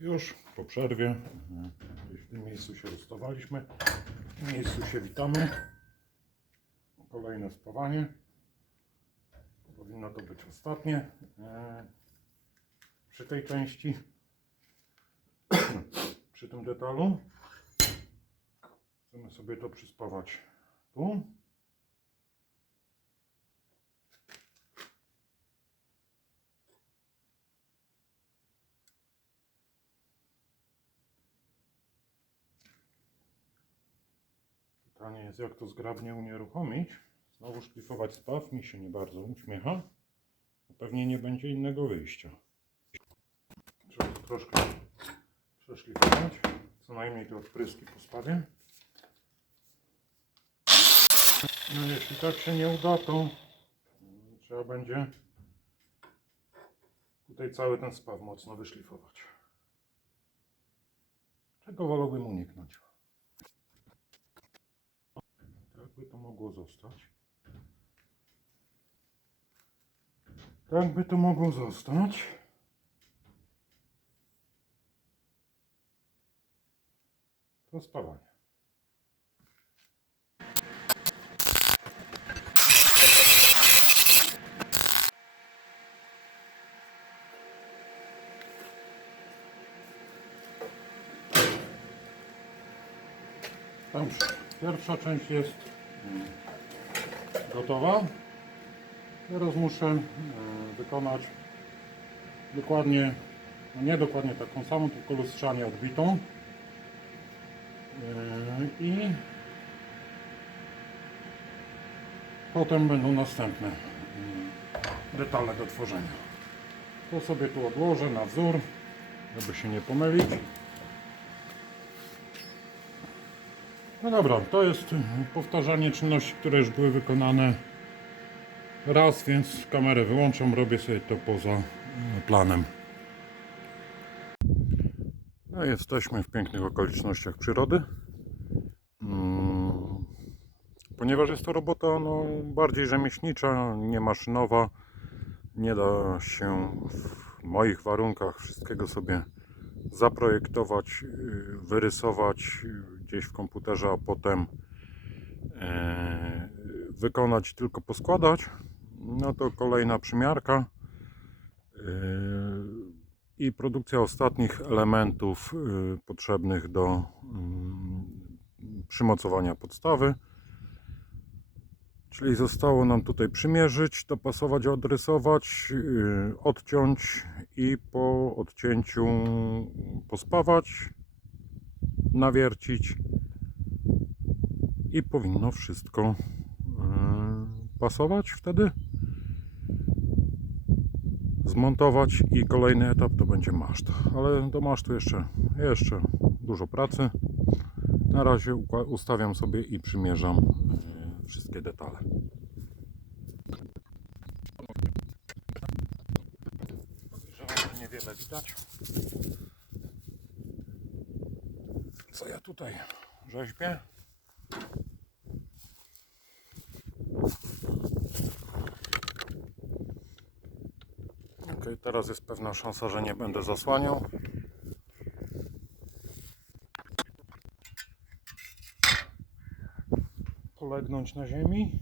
Już po przerwie. mhm, W tym miejscu się rozstawaliśmy. W miejscu się witamy. Kolejne spawanie. Powinno to być ostatnie. e, Przy tej części. Przy tym detalu. Chcemy sobie to przyspawać tu. Jest, jak to zgrabnie unieruchomić. Znowu szlifować spaw mi się nie bardzo uśmiecha. Pewnie nie będzie innego wyjścia. Trzeba to troszkę przeszlifować. Co najmniej te odpryski po spawie. No jeśli tak się nie uda, to trzeba będzie tutaj cały ten spaw mocno wyszlifować. Czego wolałbym uniknąć? Tak by to mogło zostać. Tak by to mogło zostać. To spawanie. Dobrze. Pierwsza część jest gotowa. Teraz muszę e, wykonać dokładnie, no nie dokładnie taką samą, tylko lustrzanie odbitą. E, I potem będą następne mm, detale do tworzenia. To sobie tu odłożę na wzór, żeby się nie pomylić. No dobra, to jest powtarzanie czynności, które już były wykonane raz, więc kamerę wyłączam, robię sobie to poza e, planem. No jesteśmy w pięknych okolicznościach przyrody. Mm, Ponieważ jest to robota no, bardziej rzemieślnicza, nie maszynowa, nie da się w moich warunkach wszystkiego sobie zaprojektować, y, wyrysować gdzieś w komputerze, a potem e, wykonać, tylko poskładać, no to kolejna przymiarka y, i produkcja ostatnich elementów y, potrzebnych do mm, przymocowania podstawy. Czyli zostało nam tutaj przymierzyć, dopasować, odrysować, odciąć i po odcięciu pospawać, nawiercić i powinno wszystko yy, pasować wtedy. Zmontować i kolejny etap to będzie maszt. Ale do masztu jeszcze, jeszcze dużo pracy. Na razie ustawiam sobie i przymierzam yy, wszystkie detale. Niewiele widać. Co ja tutaj rzeźbię? Ok, teraz jest pewna szansa, że nie będę zasłaniał. Polegnąć na ziemi.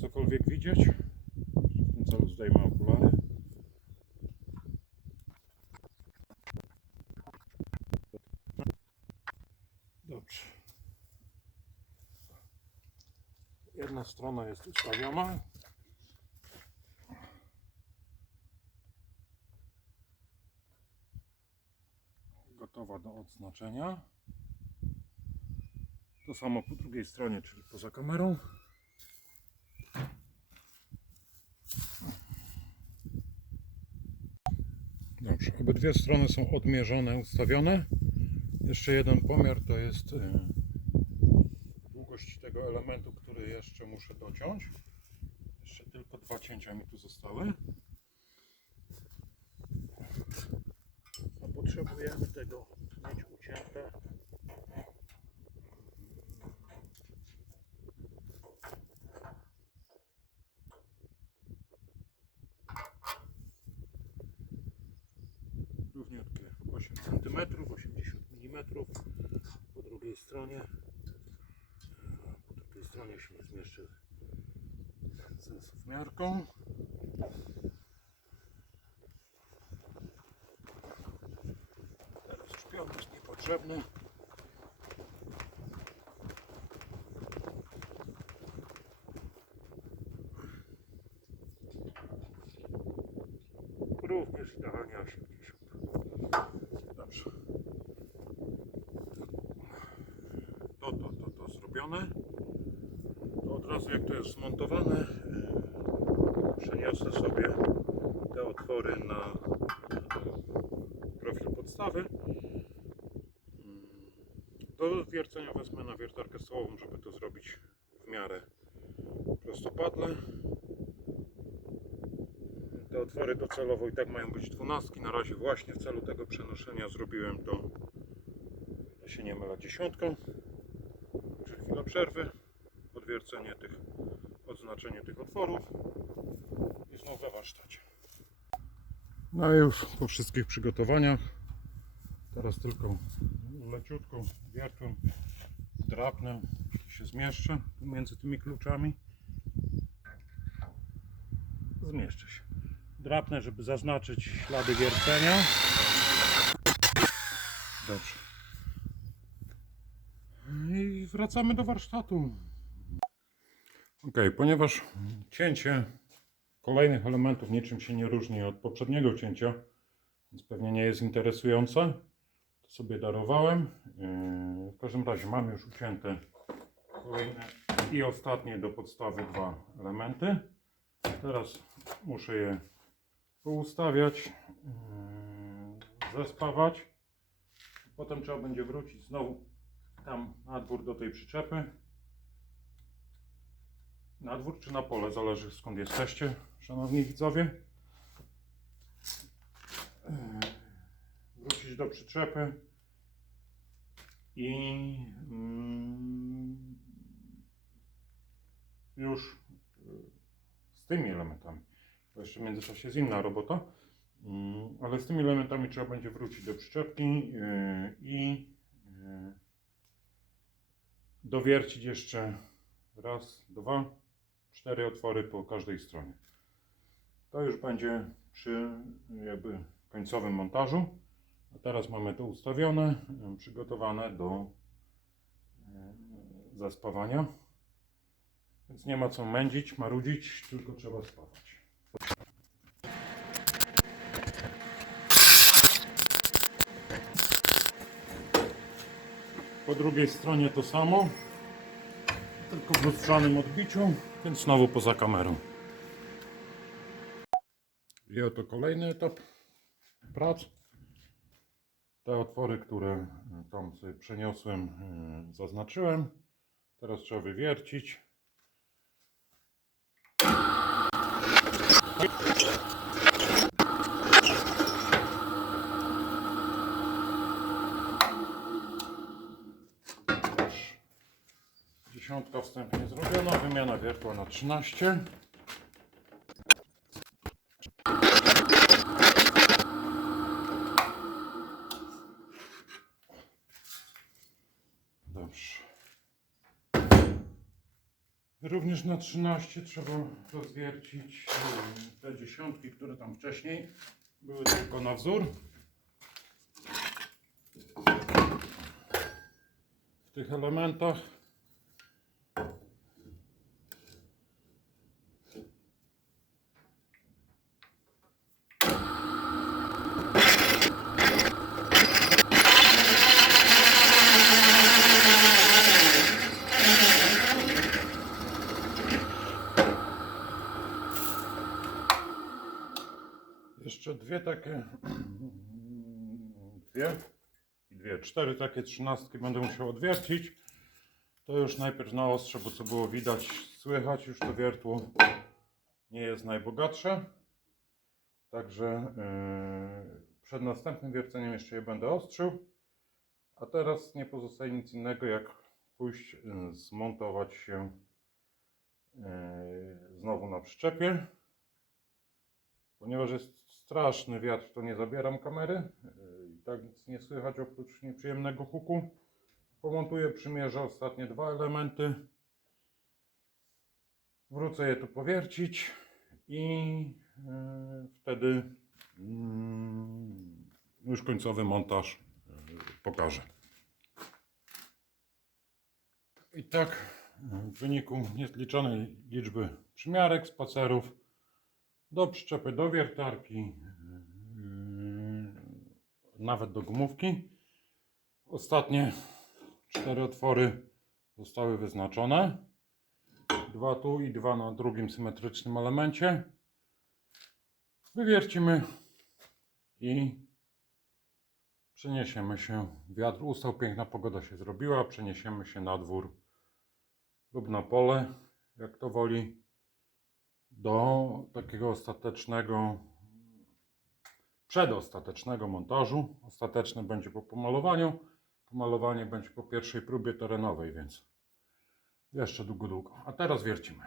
Cokolwiek widzieć. W tym celu zdejmę okulary. Dobrze. Jedna strona jest ustawiona. Gotowa do odznaczenia. To samo po drugiej stronie, czyli poza kamerą. Dobrze, obydwie strony są odmierzone, ustawione. Jeszcze jeden pomiar to jest e, długość tego elementu, jeszcze muszę dociąć. Jeszcze tylko dwa cięcia mi tu zostały. A potrzebujemy tego mieć ucięte. 8 cm, 80 mm. Po drugiej stronie, po drugiej stronie się nie zmieszczę z miarką. Teraz szpion jest niepotrzebny. Również idealnie 80. Dobrze. To, to, to, to zrobione. To od razu jak to jest zmontowane, yy, przeniosę sobie te otwory na profil podstawy. Yy, Do wiercenia wezmę na wiertarkę stołową, żeby to zrobić w miarę prostopadle. Te otwory docelowo i tak mają być dwunastki. Na razie właśnie w celu tego przenoszenia zrobiłem to, się nie mylę, dziesiątką. Także chwila przerwy, odwiercenie tych, odznaczenie tych otworów i znów we warsztacie. No i już po wszystkich przygotowaniach. Teraz tylko leciutko wiertłem drapnę, się zmieszczę między tymi kluczami. Zmieszczę się. Drapnę, żeby zaznaczyć ślady wiercenia. Dobrze. I wracamy do warsztatu. Ok, ponieważ cięcie kolejnych elementów niczym się nie różni od poprzedniego cięcia, więc pewnie nie jest interesujące, to sobie darowałem. Yy, W każdym razie mamy już ucięte kolejne i ostatnie do podstawy dwa elementy. Teraz muszę je poustawiać, yy, zespawać. Potem trzeba będzie wrócić znowu tam na dwór do tej przyczepy. Na dwór czy na pole, zależy skąd jesteście, szanowni widzowie. Wrócić do przyczepy i mm, już yy, z tymi elementami. To jeszcze w międzyczasie jest inna robota. Mm, Ale z tymi elementami trzeba będzie wrócić do przyczepki yy, i yy, dowiercić jeszcze raz, dwa, cztery otwory po każdej stronie. To już będzie przy jakby końcowym montażu. A teraz mamy to ustawione, przygotowane do zaspawania. Więc nie ma co mędzić, marudzić, tylko trzeba spawać. Po drugiej stronie to samo, tylko w lustrzanym odbiciu, więc znowu poza kamerą. I oto kolejny etap prac. Te otwory, które tam sobie przeniosłem, yy, zaznaczyłem. Teraz trzeba wywiercić. Dziesiątka wstępnie zrobiona, wymiana wiertła na 13. Dobrze. Również na 13 trzeba rozwiercić te dziesiątki, które tam wcześniej były tylko na wzór. W tych elementach Jeszcze dwie takie, dwie i dwie, cztery takie trzynastki będę musiał odwiercić. To już najpierw na ostrze, bo co było widać, słychać, już to wiertło nie jest najbogatsze. Także yy, przed następnym wierceniem jeszcze je będę ostrzył. A teraz nie pozostaje nic innego jak pójść yy, zmontować się yy, znowu na przyczepie. Ponieważ jest straszny wiatr, to nie zabieram kamery. Yy, i tak nic nie słychać oprócz nieprzyjemnego huku. Pomontuję, przymierzę ostatnie dwa elementy. Wrócę je tu powiercić i e, wtedy mm, już końcowy montaż e, pokażę. I tak e, w wyniku niezliczonej liczby przymiarek, spacerów do przyczepy, do wiertarki, e, nawet do gumówki. Ostatnie cztery otwory zostały wyznaczone. Dwa tu i dwa na drugim symetrycznym elemencie. Wywiercimy i przeniesiemy się. Wiatr ustał, piękna pogoda się zrobiła. Przeniesiemy się na dwór lub na pole, jak to woli, do takiego ostatecznego, przedostatecznego montażu. Ostateczny będzie po pomalowaniu. Pomalowanie będzie po pierwszej próbie terenowej, więc jeszcze długo, długo. A teraz wiercimy.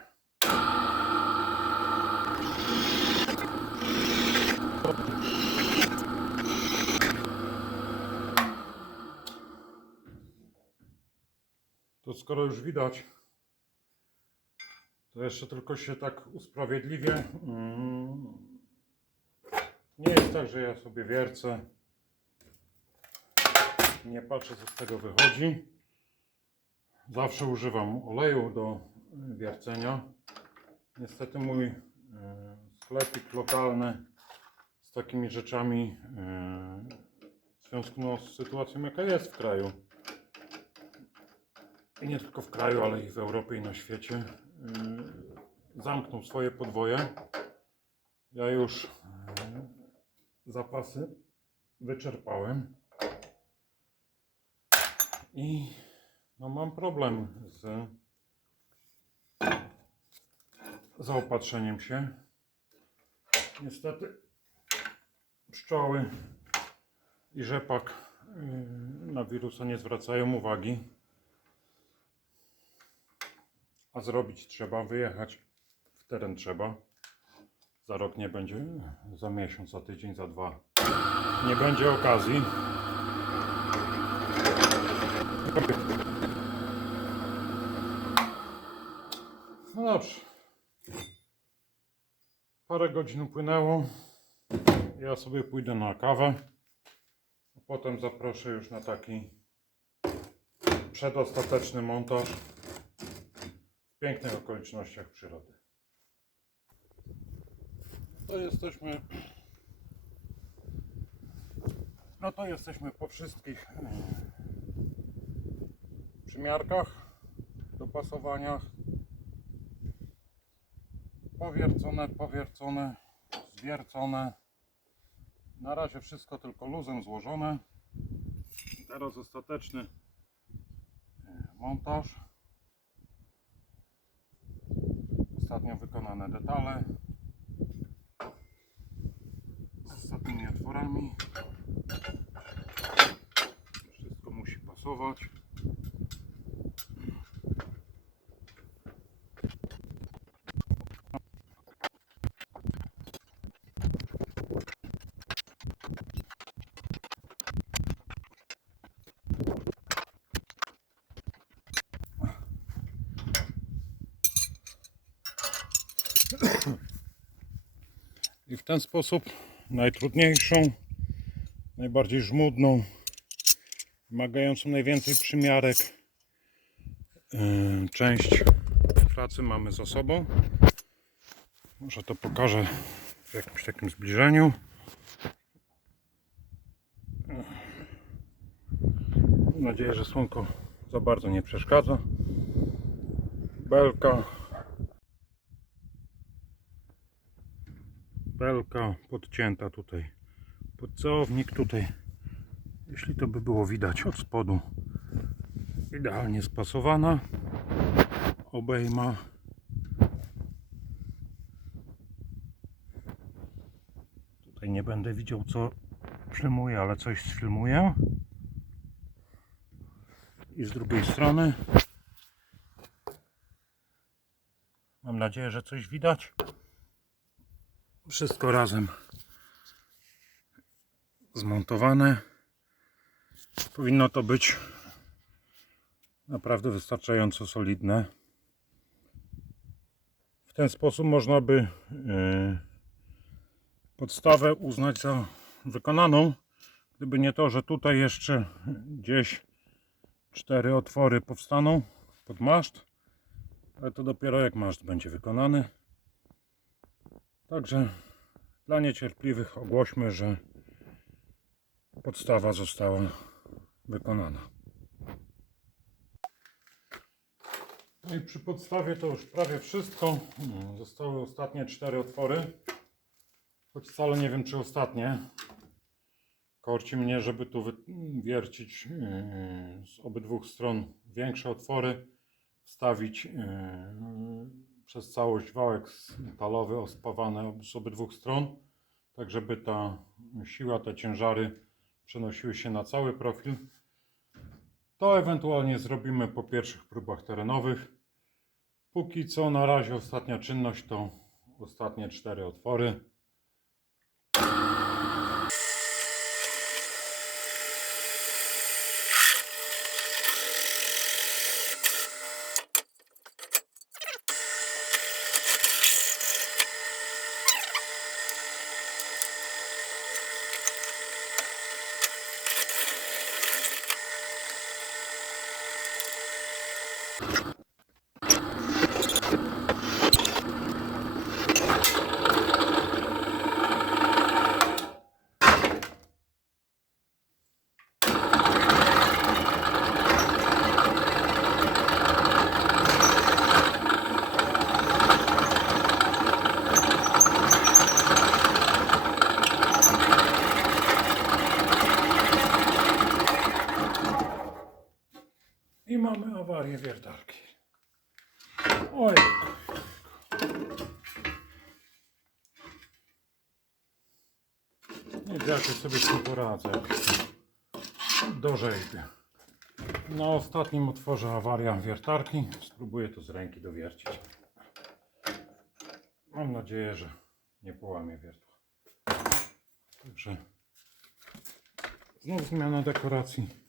To skoro już widać, to jeszcze tylko się tak usprawiedliwię. Mm. Nie jest tak, że ja sobie wiercę. Nie patrzę, co z tego wychodzi. Zawsze używam oleju do y, wiercenia. Niestety mój y, sklepik lokalny z takimi rzeczami y, w związku no, z sytuacją, jaka jest w kraju. I nie tylko w kraju, ale i w Europie i na świecie. Y, Zamknął swoje podwoje. Ja już y, zapasy wyczerpałem. I no mam problem z zaopatrzeniem się. Niestety pszczoły i rzepak yy, na wirusa nie zwracają uwagi. A zrobić trzeba, wyjechać w teren trzeba. Za rok nie będzie, za miesiąc, za tydzień, za dwa. Nie będzie okazji. No dobrze. Parę godzin upłynęło. Ja sobie pójdę na kawę. A potem zaproszę już na taki przedostateczny montaż pięknych okolicznościach przyrody. To jesteśmy. No to jesteśmy po wszystkich e, przymiarkach, dopasowaniach. Powiercone, powiercone, zwiercone. Na razie wszystko tylko luzem złożone. Teraz ostateczny e, montaż. Ostatnio wykonane detale. Z ostatnimi otworami. Wszystko musi pasować. I w ten sposób najtrudniejszą, najbardziej żmudną, wymagającą najwięcej przymiarek yy, część pracy mamy za sobą. Może to pokażę w jakimś takim zbliżeniu. Mam nadzieję, że słonko za bardzo nie przeszkadza. Belka belka podcięta tutaj. Podcownik tutaj. Jeśli to by było widać od spodu. Idealnie spasowana. Obejma. Tutaj nie będę widział co filmuję ale coś sfilmuję i z drugiej strony. Mam nadzieję, że coś widać wszystko razem zmontowane. Powinno to być naprawdę wystarczająco solidne. W ten sposób można by yy, podstawę uznać za wykonaną. Gdyby nie to, że tutaj jeszcze gdzieś cztery otwory powstaną pod maszt, ale to dopiero jak maszt będzie wykonany. Także dla niecierpliwych ogłośmy, że podstawa została wykonana. No i przy podstawie to już prawie wszystko. Mm, Zostały ostatnie cztery otwory. Choć wcale nie wiem, czy ostatnie. Korci mnie, żeby tu wiercić yy, z obydwu stron większe otwory, wstawić yy, przez całość wałek metalowy ospawany z obydwu stron, tak żeby ta siła, te ciężary przenosiły się na cały profil. To ewentualnie zrobimy po pierwszych próbach terenowych. Póki co na razie ostatnia czynność to ostatnie cztery otwory. I awarię wiertarki. Oj. Nie jakoś sobie z tym poradzę. Dożejdę. Na ostatnim otworze awaria wiertarki. Spróbuję to z ręki dowiercić. Mam nadzieję, że nie połamie wiertła. Także znów zmiana dekoracji.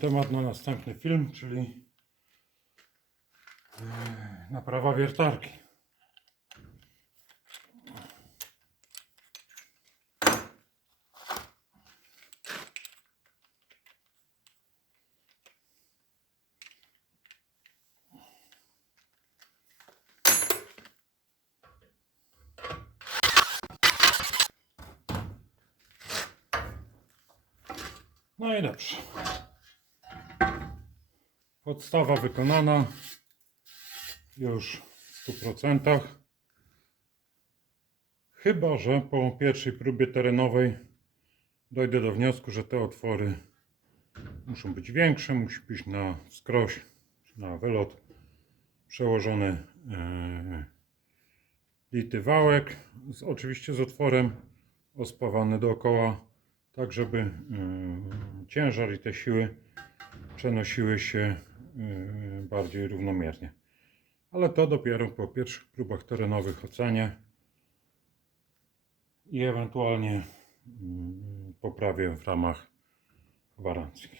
Temat na następny film, czyli e, naprawa wiertarki. No i dobrze. Podstawa wykonana już w 100%. Chyba, że po pierwszej próbie terenowej dojdę do wniosku, że te otwory muszą być większe, musi być na wskroś, na wylot przełożony e, lity wałek, z, oczywiście z otworem ospawany dookoła, tak żeby e, ciężar i te siły przenosiły się bardziej równomiernie. Ale to dopiero po pierwszych próbach terenowych ocenię i ewentualnie mm, poprawię w ramach gwarancji.